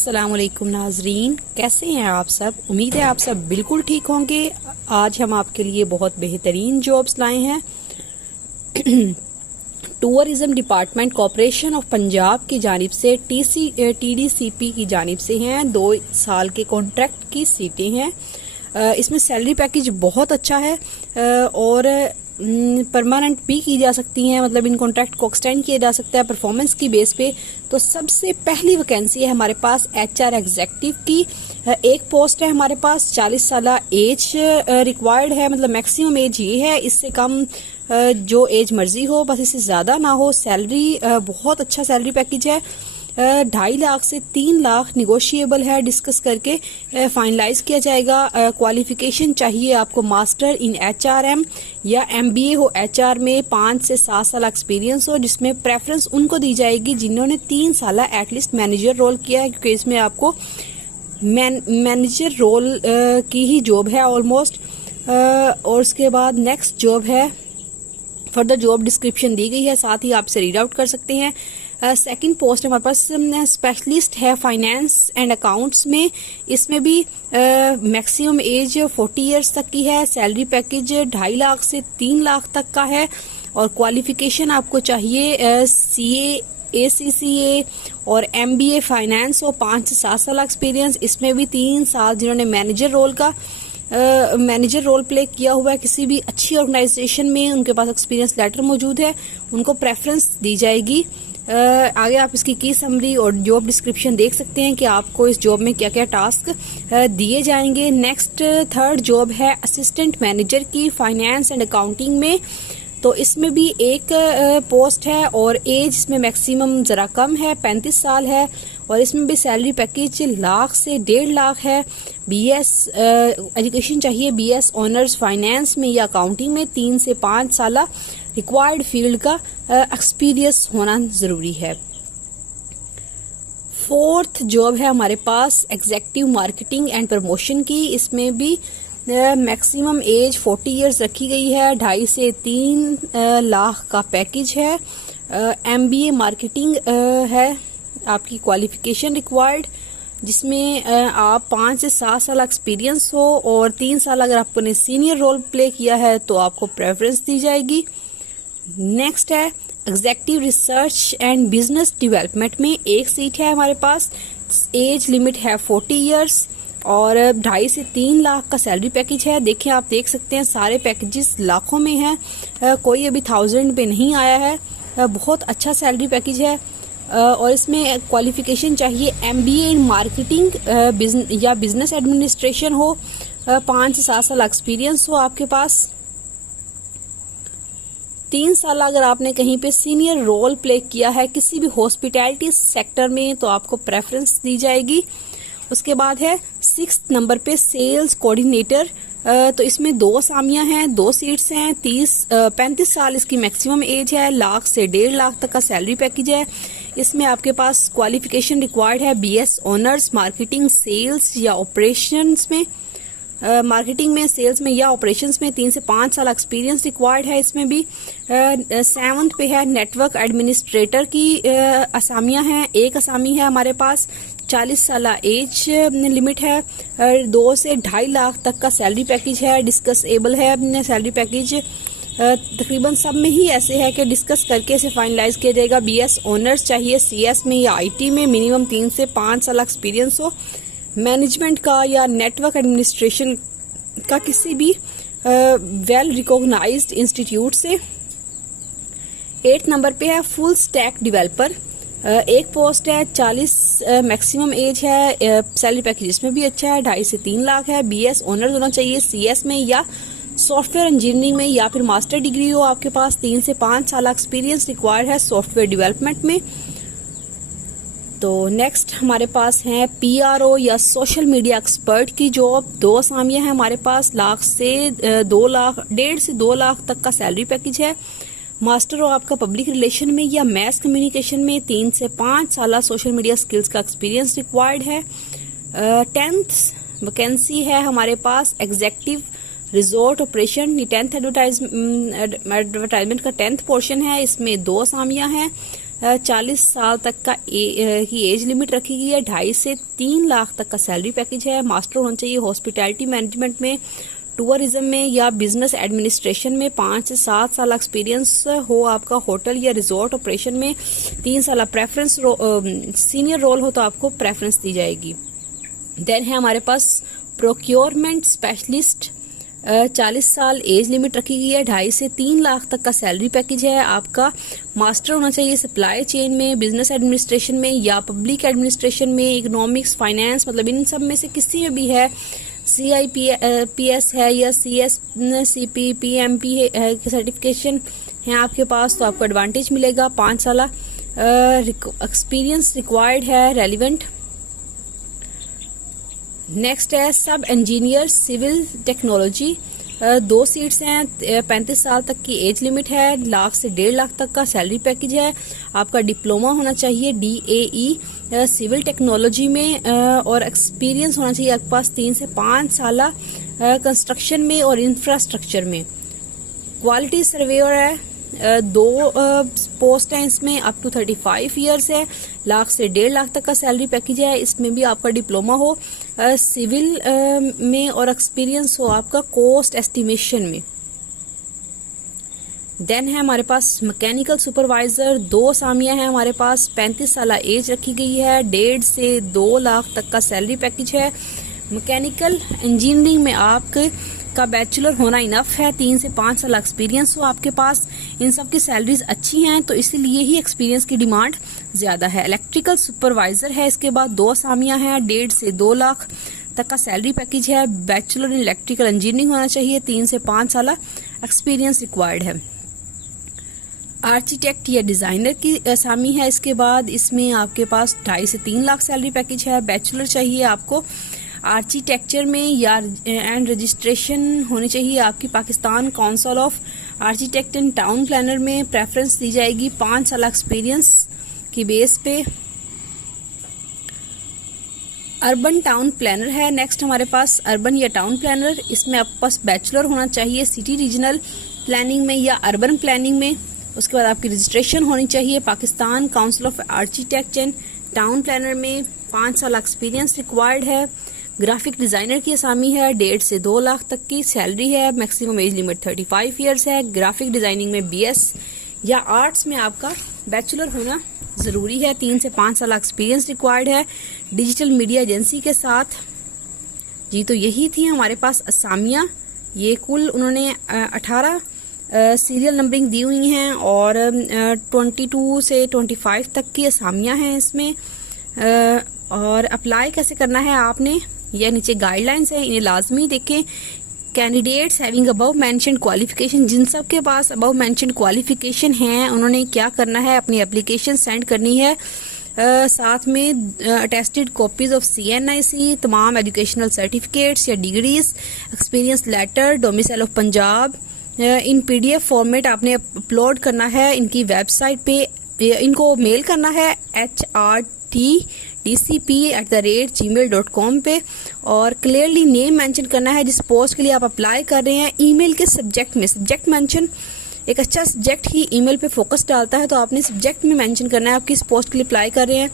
अस्सलाम वालेकुम नाजरीन, कैसे हैं आप सब। उम्मीद है आप सब बिल्कुल ठीक होंगे। आज हम आपके लिए बहुत बेहतरीन जॉब्स लाए हैं। Tourism department corporation of Punjab की जानिब से TDCP की जानिब से हैं। 2 साल के कॉन्ट्रैक्ट की सीटें हैं। इसमें सैलरी पैकेज बहुत अच्छा है और परमानेंट भी की जा सकती हैं, मतलब इन कॉन्ट्रैक्ट को एक्सटेंड किया जा सकता है परफॉर्मेंस की बेस पे। तो सबसे पहली वैकेंसी है हमारे पास HR एग्जेक्टिव की। एक पोस्ट है हमारे पास, 40 साल एज रिक्वायर्ड है, मतलब मैक्सिमम एज ये है। इससे कम जो एज मर्जी हो, बस इससे ज्यादा ना हो। सैलरी बहुत अच्छा सैलरी पैकेज है। 2.5 लाख से 3 लाख निगोशिएबल है, डिस्कस करके फाइनलाइज किया जाएगा। क्वालिफिकेशन चाहिए आपको मास्टर इन HRM या MBA हो HR में, 5 से 7 साल एक्सपीरियंस हो, जिसमें प्रेफरेंस उनको दी जाएगी जिन्होंने 3 साल एटलीस्ट मैनेजर रोल किया है, क्योंकि इसमें आपको मैनेजर रोल की ही जॉब है ऑलमोस्ट। और उसके बाद नेक्स्ट जॉब है, फर्दर जॉब डिस्क्रिप्शन दी गई है, साथ ही आपसे रीड आउट कर सकते हैं। सेकंड पोस्ट हमारे पास स्पेशलिस्ट है फाइनेंस एंड अकाउंट्स में। इसमें भी मैक्सिमम एज 40 इयर्स तक की है। सैलरी पैकेज 2.5 लाख से 3 लाख तक का है और क्वालिफिकेशन आपको चाहिए CA ACCA और MBA फाइनेंस और 5 से 7 साल एक्सपीरियंस। इसमें भी 3 साल जिन्होंने मैनेजर रोल प्ले किया हुआ है किसी भी अच्छी ऑर्गेनाइजेशन में, उनके पास एक्सपीरियंस लेटर मौजूद है, उनको प्रेफरेंस दी जाएगी। आगे आप इसकी की समरी और जॉब डिस्क्रिप्शन देख सकते हैं कि आपको इस जॉब में क्या क्या टास्क दिए जाएंगे। नेक्स्ट थर्ड जॉब है असिस्टेंट मैनेजर की फाइनेंस एंड अकाउंटिंग में। तो इसमें भी एक पोस्ट है और एज इसमें मैक्सिमम जरा कम है, 35 साल है और इसमें भी सैलरी पैकेज 1 लाख से 1.5 लाख है। BS एजुकेशन चाहिए, BS ऑनर्स फाइनेंस में या अकाउंटिंग में, 3 से 5 साल रिक्वायर्ड फील्ड का एक्सपीरियंस होना जरूरी है। फोर्थ जॉब है हमारे पास एग्जेक्टिव मार्केटिंग एंड प्रमोशन की। इसमें भी मैक्सिमम एज 40 इयर्स रखी गई है, 2.5 से 3 लाख का पैकेज है। MBA मार्केटिंग है आपकी क्वालिफिकेशन रिक्वायर्ड, जिसमें आप 5 से 7 साल एक्सपीरियंस हो और 3 साल अगर आपने सीनियर रोल प्ले किया है तो आपको प्रेफरेंस दी जाएगी। नेक्स्ट है executive research and business development में। एक सीट है हमारे पास, एज लिमिट है 40 इयर्स और 2.5 से 3 लाख का सैलरी पैकेज है। देखिए, आप देख सकते हैं सारे पैकेजेस लाखों में हैं, कोई अभी 1000 पे नहीं आया है। बहुत अच्छा सैलरी पैकेज है और इसमें क्वालिफिकेशन चाहिए MBA इन मार्केटिंग या बिजनेस एडमिनिस्ट्रेशन हो, 5 से 7 साल एक्सपीरियंस हो आपके पास, 3 साल अगर आपने कहीं पे सीनियर रोल प्ले किया है किसी भी हॉस्पिटैलिटी सेक्टर में तो आपको प्रेफरेंस दी जाएगी। उसके बाद है 6th नंबर पे सेल्स कोऑर्डिनेटर। तो इसमें 2 असामियां हैं, 2 सीट्स हैं, 35 साल इसकी मैक्सिमम एज है, 1 लाख से 1.5 लाख तक का सैलरी पैकेज है। इसमें आपके पास क्वालिफिकेशन रिक्वायर्ड है BS ऑनर्स मार्केटिंग सेल्स या ऑपरेशंस में, मार्केटिंग में, सेल्स में या ऑपरेशंस में, 3 से 5 साल एक्सपीरियंस रिक्वायर्ड है। इसमें भी 7th पे है नेटवर्क एडमिनिस्ट्रेटर की असामियां हैं। एक असामी है हमारे पास, 40 साल एज लिमिट है, 2 से 2.5 लाख तक का सैलरी पैकेज है, डिस्कसेबल है अपने सैलरी पैकेज। तकरीबन सब में ही ऐसे है कि डिस्कस करके इसे फाइनलाइज किया जाएगा। BS ऑनर्स चाहिए CS में या IT में, मिनिमम 3 से 5 साल एक्सपीरियंस हो, मैनेजमेंट का या नेटवर्क एडमिनिस्ट्रेशन का किसी भी वेल रिकॉग्नाइज्ड इंस्टीट्यूट से। 8th नंबर पे है फुल स्टैक डेवलपर। एक पोस्ट है, 40 मैक्सिमम एज है, सैलरी पैकेज इसमें भी अच्छा है, 2.5 से 3 लाख है। BS ऑनर्स होना चाहिए CS में या सॉफ्टवेयर इंजीनियरिंग में या फिर मास्टर डिग्री हो आपके पास, 3 से 5 साल एक्सपीरियंस रिक्वायर्ड है सॉफ्टवेयर डेवलपमेंट में। तो नेक्स्ट हमारे पास है PRO या सोशल मीडिया एक्सपर्ट की जॉब। 2 असामियां हैं हमारे पास, 1.5 से 2 लाख तक का सैलरी पैकेज है। मास्टर हो आपका पब्लिक रिलेशन में या मैस कम्युनिकेशन में, 3 से 5 साल सोशल मीडिया स्किल्स का एक्सपीरियंस रिक्वायर्ड है। 10th वैकेंसी है हमारे पास executive resort operation. 10th advertisement का 10th पोर्शन है, इसमें 2 असामियां हैं, 40 साल तक का की एज लिमिट रखी गई है। 2.5 से 3 लाख तक का सैलरी पैकेज है। मास्टर होना चाहिए हॉस्पिटैलिटी मैनेजमेंट में, टूरिज्म में या बिजनेस एडमिनिस्ट्रेशन में। 5 से 7 साल एक्सपीरियंस हो आपका होटल या रिजॉर्ट ऑपरेशन में। 3 साल प्रेफरेंस सीनियर रोल हो तो आपको प्रेफरेंस दी जाएगी। देन है हमारे पास प्रोक्योरमेंट स्पेशलिस्ट, 40 साल एज लिमिट रखी गई है। 2.5 से 3 लाख तक का सैलरी पैकेज है आपका। मास्टर होना चाहिए सप्लाई चेन में, बिजनेस एडमिनिस्ट्रेशन में या पब्लिक एडमिनिस्ट्रेशन में, इकोनॉमिक्स, फाइनेंस, मतलब इन सब में से किसी में भी है। CIPS है या CSCP PMP सर्टिफिकेशन है आपके पास तो आपको एडवांटेज मिलेगा। 5 साल एक्सपीरियंस रिक्वायर्ड है, रेलिवेंट। नेक्स्ट है सब इंजीनियर सिविल टेक्नोलॉजी, 2 सीट्स हैं। 35 साल तक की एज लिमिट है। 1 लाख से 1.5 लाख तक का सैलरी पैकेज है। आपका डिप्लोमा होना चाहिए DAE सिविल टेक्नोलॉजी में और एक्सपीरियंस होना चाहिए आपके पास 3 से 5 साल कंस्ट्रक्शन में और इंफ्रास्ट्रक्चर में। क्वालिटी सर्वेयर है, 2 पोस्ट हैं इसमें, अप टू 35 ईयर्स है। 1 लाख से 1.5 लाख तक का सैलरी पैकेज है। इसमें भी आपका डिप्लोमा हो सिविल में और एक्सपीरियंस हो आपका कॉस्ट एस्टिमेशन में। देन है हमारे पास मैकेनिकल सुपरवाइजर, 2 असामियां हैं हमारे पास। 35 साल एज रखी गई है। 1.5 से 2 लाख तक का सैलरी पैकेज है। मैकेनिकल इंजीनियरिंग में आपका बैचलर होना इनफ है। 3 से 5 साल एक्सपीरियंस हो आपके पास। इन सब की सैलरीज अच्छी हैं तो इसीलिए ही एक्सपीरियंस की डिमांड ज्यादा है। इलेक्ट्रिकल सुपरवाइजर है, इसके बाद 2 असामियां हैं। 1.5 से 2 लाख तक का सैलरी पैकेज है। बैचलर इन इलेक्ट्रिकल इंजीनियरिंग होना चाहिए। 3 से 5 साल एक्सपीरियंस रिक्वायर्ड है। आर्किटेक्ट या डिजाइनर की असामी है इसके बाद। इसमें आपके पास 2.5 से 3 लाख सैलरी पैकेज है। बैचलर चाहिए आपको आर्किटेक्चर में या एंड रजिस्ट्रेशन होनी चाहिए आपकी Pakistan council of architect and town planner में। प्रेफरेंस दी जाएगी 5 साल एक्सपीरियंस की बेस पे। अर्बन टाउन प्लानर है नेक्स्ट हमारे पास, अर्बन या टाउन प्लानर। इसमें आपके पास बैचलर होना चाहिए सिटी रीजनल प्लानिंग में या अर्बन प्लानिंग में। उसके बाद आपकी रजिस्ट्रेशन होनी चाहिए Pakistan council of architect and town planner में। 5 साल एक्सपीरियंस रिक्वायर्ड है। ग्राफिक डिजाइनर की असामी है। 1.5 से 2 लाख तक की सैलरी है। मैक्सिमम एज लिमिट 35 ईयर्स है। ग्राफिक डिजाइनिंग में BS या आर्ट्स में आपका बैचलर होना जरूरी है। 3 से 5 साल एक्सपीरियंस रिक्वायर्ड है डिजिटल मीडिया एजेंसी के साथ। जी तो यही थी हमारे पास असामियां। ये कुल उन्होंने 18 सीरियल नंबरिंग दी हुई हैं और 22 से 25 तक की असामियां हैं इसमें। और अप्लाई कैसे करना है आपने, यह नीचे गाइडलाइंस है, इन्हें लाजमी देखें। Candidates having above mentioned qualification, जिन सब के पास अबव मेंशन्ड क्वालिफिकेशन है उन्होंने क्या करना है, अपनी एप्लीकेशन सेंड करनी है। साथ में अटेस्टेड कॉपीज ऑफ CNIC, तमाम एजुकेशनल सर्टिफिकेट्स या degrees, experience letter, domicile of Punjab in PDF format आपने अपलोड करना है इनकी वेबसाइट पे। इनको मेल करना है HRTDCP@gmail.com पे और क्लियरली नेम मेंशन करना है जिस पोस्ट के लिए आप अप्लाई कर रहे हैं। ईमेल के सब्जेक्ट में सब्जेक्ट मेंशन, एक अच्छा सब्जेक्ट ही ईमेल पे फोकस डालता है तो आपने सब्जेक्ट में मेंशन करना है आप किस पोस्ट के लिए अप्लाई कर रहे हैं।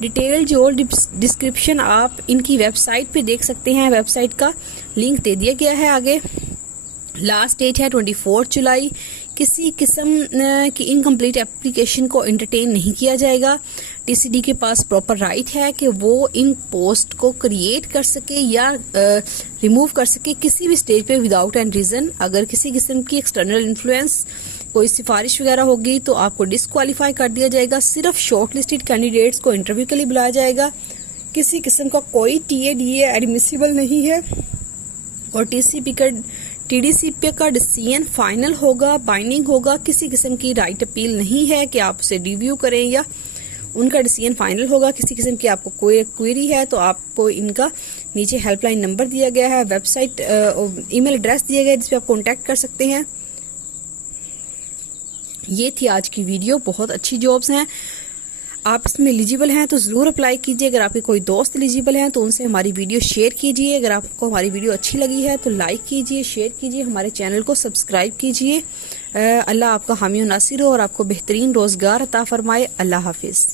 डिटेल जो डिस्क्रिप्शन आप इनकी वेबसाइट पे देख सकते हैं, वेबसाइट का लिंक दे दिया गया है आगे। लास्ट डेट है 24 जुलाई। किसी किस्म की इनकम्प्लीट एप्लीकेशन को एंटरटेन नहीं किया जाएगा। TCD के पास प्रॉपर राइट है कि वो इन पोस्ट को क्रिएट कर सके या रिमूव कर सके किसी भी स्टेज पे विदाउट एन रीजन। अगर किसी किस्म की एक्सटर्नल इन्फ्लुएंस, कोई सिफारिश वगैरह होगी तो आपको डिस्क्वालीफाई कर दिया जाएगा। सिर्फ शॉर्टलिस्टेड कैंडिडेट्स को इंटरव्यू के लिए बुलाया जाएगा। किसी किस्म का कोई TA/DA एडमिसिबल नहीं है और TDCP का डिसीजन फाइनल होगा, बाइंडिंग होगा। किसी किस्म की राइट अपील नहीं है कि आप उसे रिव्यू करें या उनका डिसीजन फाइनल होगा। किसी किस्म की आपको कोई क्वेरी है तो आपको इनका नीचे हेल्पलाइन नंबर दिया गया है, वेबसाइट ईमेल एड्रेस दिया गया है जिसपे आप कांटेक्ट कर सकते हैं। ये थी आज की वीडियो। बहुत अच्छी जॉब्स हैं, आप इसमें एलिजिबल हैं तो ज़रूर अप्लाई कीजिए। अगर आपके कोई दोस्त एलिजिबल हैं तो उनसे हमारी वीडियो शेयर कीजिए। अगर आपको हमारी वीडियो अच्छी लगी है तो लाइक कीजिए, शेयर कीजिए, हमारे चैनल को सब्सक्राइब कीजिए। अल्लाह आपका हामी और नासिर हो और आपको बेहतरीन रोज़गार अता फरमाए। अल्लाह हाफिज़।